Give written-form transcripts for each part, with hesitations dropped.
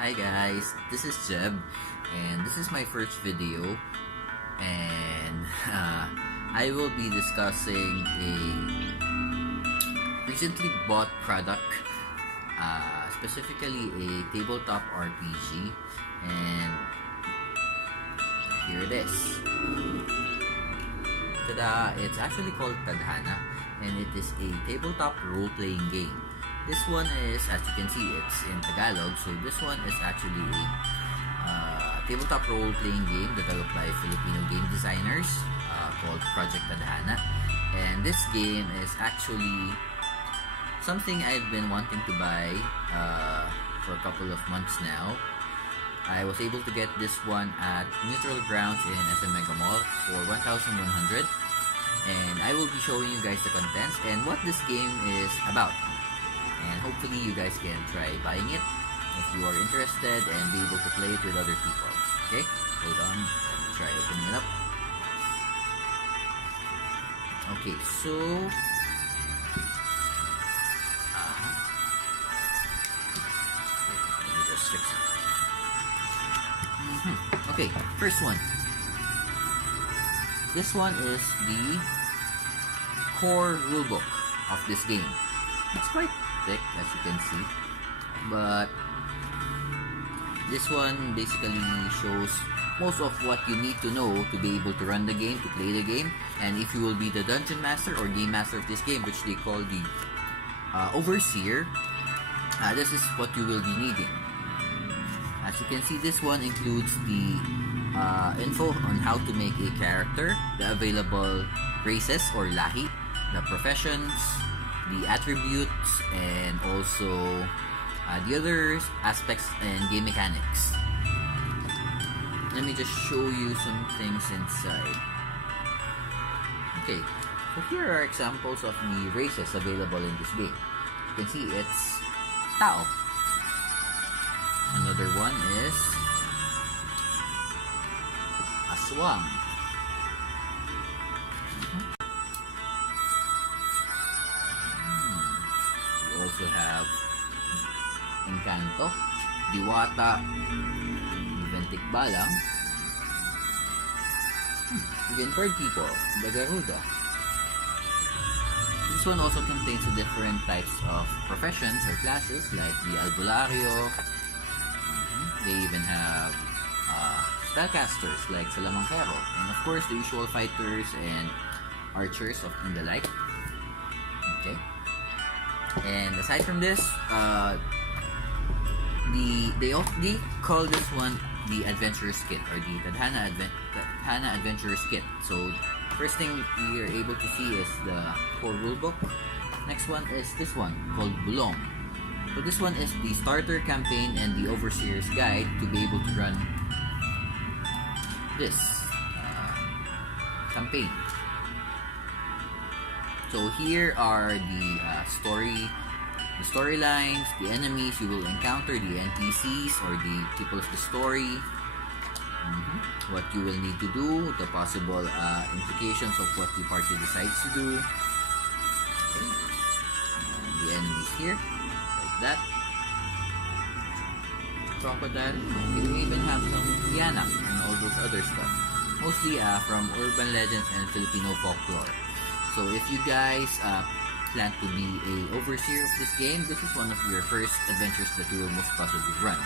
Hi guys, this is Jeb, and this is my first video, and I will be discussing a recently bought product, specifically a tabletop RPG, and here it is. Tada! It's actually called Tadhana, and it is a tabletop role-playing game. This one is, as you can see, it's in Tagalog, so this one is actually a tabletop role-playing game developed by Filipino game designers called Project Tadhana. And this game is actually something I've been wanting to buy for a couple of months now. I was able to get this one at Neutral Grounds in SM Mega Mall for 1,100, and I will be showing you guys the contents and what this game is about. And hopefully you guys can try buying it if you are interested and be able to play it with other people. Okay, hold on, let me try opening it up. Okay, so let me just fix it. Okay, first one. This one is the core rulebook of this game. It's quite thick, as you can see, but this one basically shows most of what you need to know to be able to run the game, to play the game, and if you will be the dungeon master or game master of this game, which they call the overseer, this is what you will be needing. As you can see, this one includes the info on how to make a character, the available races or lahi, the professions, the attributes, and also the other aspects and game mechanics. Let me just show you some things inside. Okay, so here are examples of the races available in this game. You can see it's Tao. Another one is Aswang. We also have Encanto, Diwata, even Tikbalang, even Bird People, the Garuda. This one also contains the different types of professions or classes like the Albulario. They even have spellcasters like Salamangero, and of course the usual fighters and archers and the like. Okay. And aside from this, they call this one the Adventurer's Kit, or the Tadhana Adventurer's Kit. So first thing we are able to see is the core rulebook. Next one is this one called Bulong. So this one is the starter campaign and the overseer's guide to be able to run this campaign. So here are the storylines, the enemies you will encounter, the NPCs or the people of the story, what you will need to do, the possible implications of what the party decides to do. Okay. And the enemies here, like that. Crocodile. Okay, we even have some Yanak and all those other stuff. Mostly from urban legends and Filipino folklore. So if you guys plan to be a overseer of this game, this is one of your first adventures that you will most possibly run.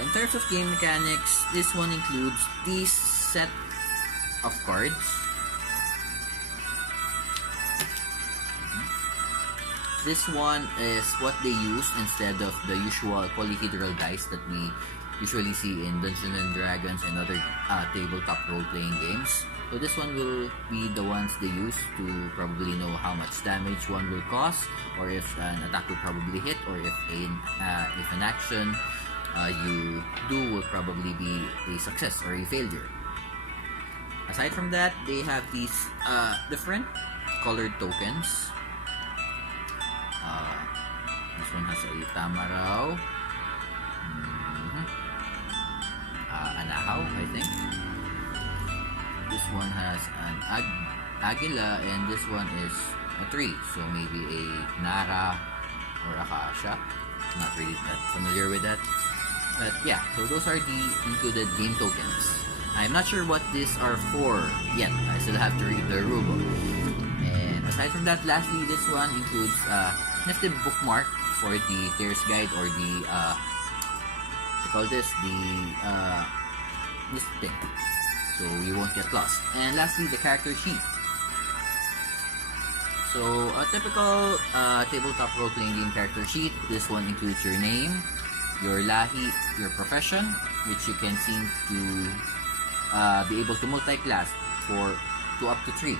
In terms of game mechanics, this one includes this set of cards. This one is what they use instead of the usual polyhedral dice that we usually see in Dungeons and Dragons and other tabletop role-playing games. So this one will be the ones they use to probably know how much damage one will cause, or if an attack will probably hit, or if an action you do will probably be a success or a failure. Aside from that, they have these different colored tokens. This one has a Tamaraw, Anahaw, I think. This one has an Agila, and this one is a tree, so maybe a Nara or Acacia. not really that familiar with that. But yeah, so those are the included game tokens. I'm not sure what these are for yet. I still have to read the rulebook. And aside from that, lastly, this one includes a nifty bookmark for the player's guide, or the they call this this thing, so you won't get lost. And lastly, the character sheet. So a typical tabletop role-playing game character sheet. This one includes your name, your lahi, your profession, which you can seem to be able to multi-class to up to 3.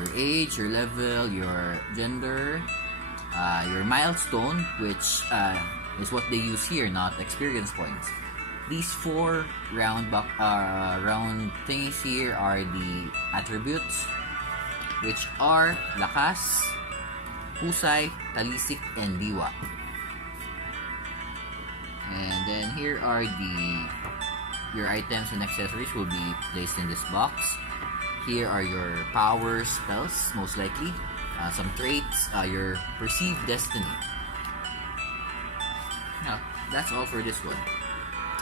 Your age, your level, your gender, your milestone, which is what they use here, not experience points. These 4 round thingies here are the attributes, which are lakas, husay, talisik, and diwa. And then here are your items and accessories will be placed in this box. Here are your power spells, most likely. Some traits, your perceived destiny. Now, that's all for this one.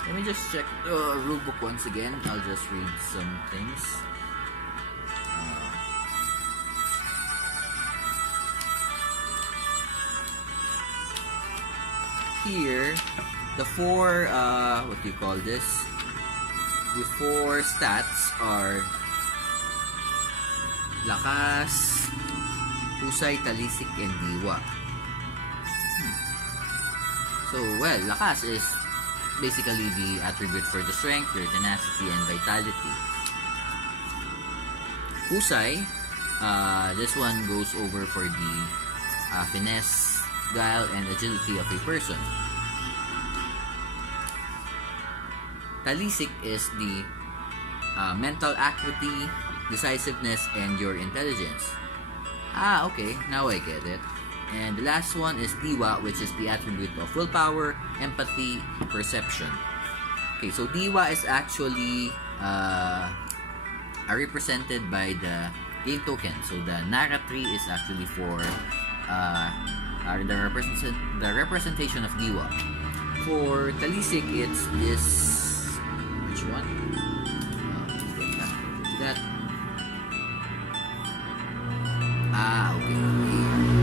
Let me just check the rulebook once again. I'll just read some things. Here, the 4, what do you call this? The 4 stats are lakas, husay, talisik, and diwa. So, well, lakas is basically the attribute for the strength, your tenacity, and vitality. Husay, this one goes over for the finesse, guile, and agility of a person. Talisik is the mental acuity, decisiveness, and your intelligence. Okay, now I get it. And the last one is diwa, which is the attribute of willpower, empathy, perception. Okay, so diwa is actually represented by the game token. So the Nara tree is actually for the representation of diwa. For talisik, it's this. Which one? Get back to that. Okay.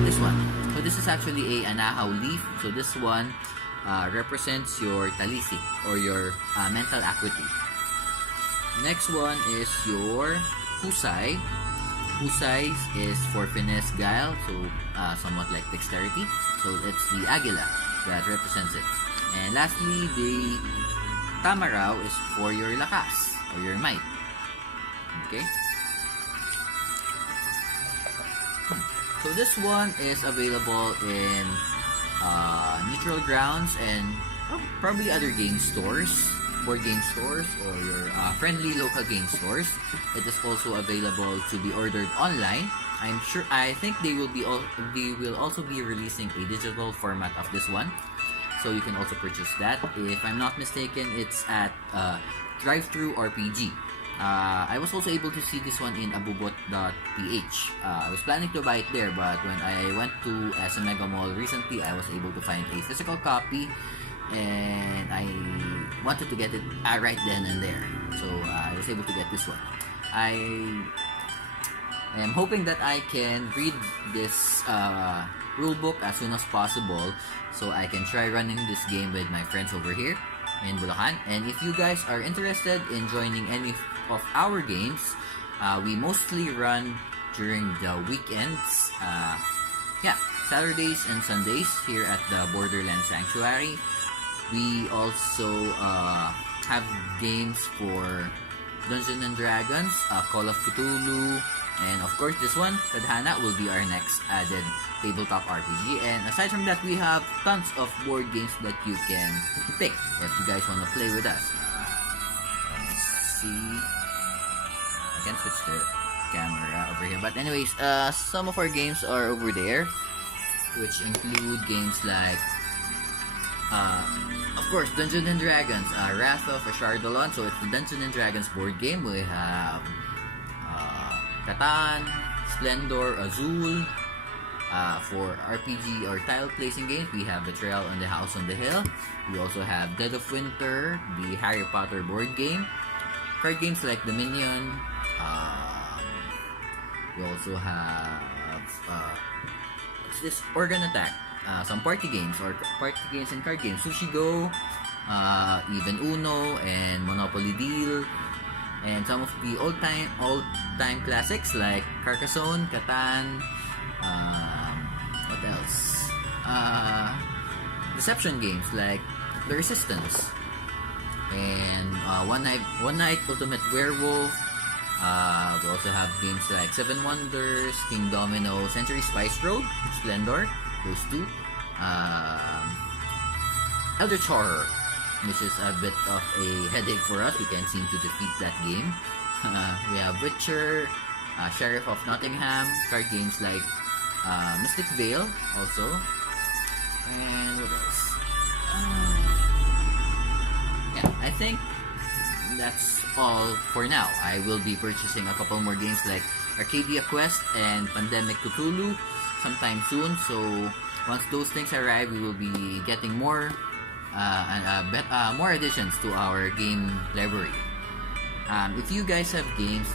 This one. So this is actually a anahaw leaf. So this one represents your talisik, or your mental acuity. Next one is your husay. Husay is for finesse, guile, so somewhat like dexterity. So it's the agila that represents it. And lastly, the tamaraw is for your lakas, or your might. Okay. So this one is available in neutral grounds and probably other game stores, board game stores, or your friendly local game stores. It is also available to be ordered online. I think they will also be releasing a digital format of this one, so you can also purchase that. If I'm not mistaken, it's at Drive-Thru RPG. I was also able to see this one in abubot.ph. I was planning to buy it there, but when I went to SM Mega Mall recently, I was able to find a physical copy, and I wanted to get it right then and there. So I was able to get this one. I am hoping that I can read this rulebook as soon as possible, so I can try running this game with my friends over here in Bulacan. And if you guys are interested in joining any of our games, we mostly run during the weekends, Saturdays and Sundays here at the Borderland Sanctuary. We also have games for Dungeons and Dragons, Call of Cthulhu, and of course this one, Tadhana, will be our next added tabletop RPG. And aside from that, we have tons of board games that you can pick if you guys want to play with us. Let's see. I can switch the camera over here. But anyways, some of our games are over there, which include games like, of course, Dungeons and Dragons, Wrath of Ashardalon. So it's the Dungeons and Dragons board game. We have Catan, Splendor, Azul, For RPG or tile placing games, we have Betrayal on the House on the Hill. We also have Dead of Winter, the Harry Potter board game. Card games like Dominion. We also have what's this? Organ Attack. Some party games and card games. Sushi Go, even Uno and Monopoly Deal, and some of the old-time classics like Carcassonne, Catan. What else? Deception games like The Resistance and One Night Ultimate Werewolf. We also have games like Seven Wonders, King Domino, Century Spice Road, Splendor, those two. Eldritch Horror, which is a bit of a headache for us. We can't seem to defeat that game. We have Witcher, Sheriff of Nottingham, card games like Mystic Vale also. And what else? Yeah, I think that's all for now. I will be purchasing a couple more games like Arcadia Quest and Pandemic Cthulhu sometime soon. So once those things arrive, we will be getting more additions to our game library. If you guys have games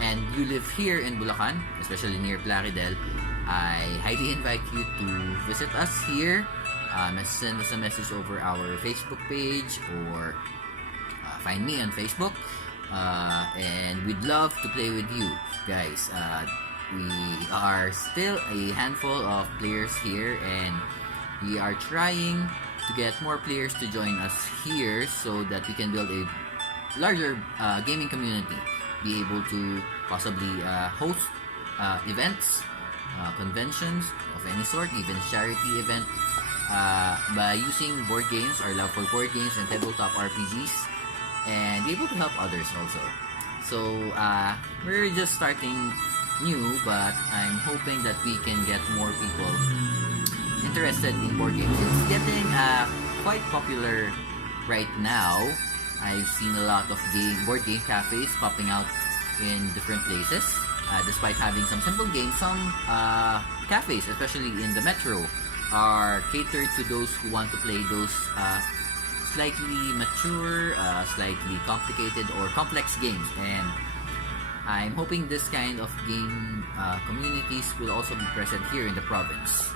and you live here in Bulacan, especially near Plaridel, I highly invite you to visit us here. Send us a message over our Facebook page or find me on Facebook. And we'd love to play with you guys. We are still a handful of players here, and we are trying to get more players to join us here so that we can build a larger gaming community, be able to possibly host events, conventions of any sort, even charity event, by using board games, our love for board games and tabletop RPGs, and be able to help others also. So we're just starting new, but I'm hoping that we can get more people interested in board games. It's getting quite popular right now. I've seen a lot of board game cafes popping out in different places. Despite having some simple games, some cafes, especially in the metro, are catered to those who want to play those slightly mature, slightly complicated or complex games. And I'm hoping this kind of game communities will also be present here in the province.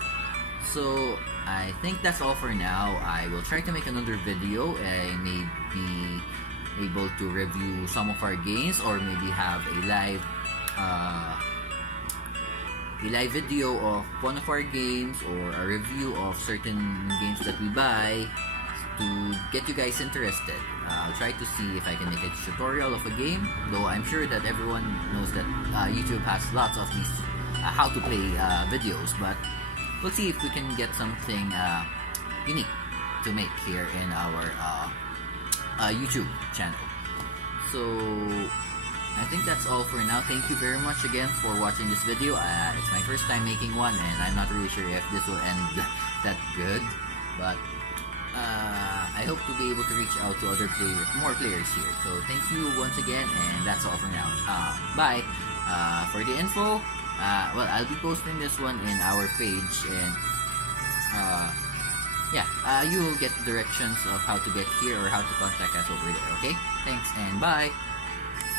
So I think that's all for now. I will try to make another video. I may be able to review some of our games, or maybe have a live video of one of our games, or a review of certain games that we buy to get you guys interested. I'll try to see if I can make a tutorial of a game, though I'm sure that everyone knows that YouTube has lots of these how to play videos, but we'll see if we can get something unique to make here in our YouTube channel. So I think that's all for now. Thank you very much again for watching this video. It's my first time making one, and I'm not really sure if this will end that good, but I hope to be able to reach out to more players here. So thank you once again, and that's all for now. Bye. For the info, well, I'll be posting this one in our page, and you will get directions of how to get here or how to contact us over there. Okay? Thanks, and bye.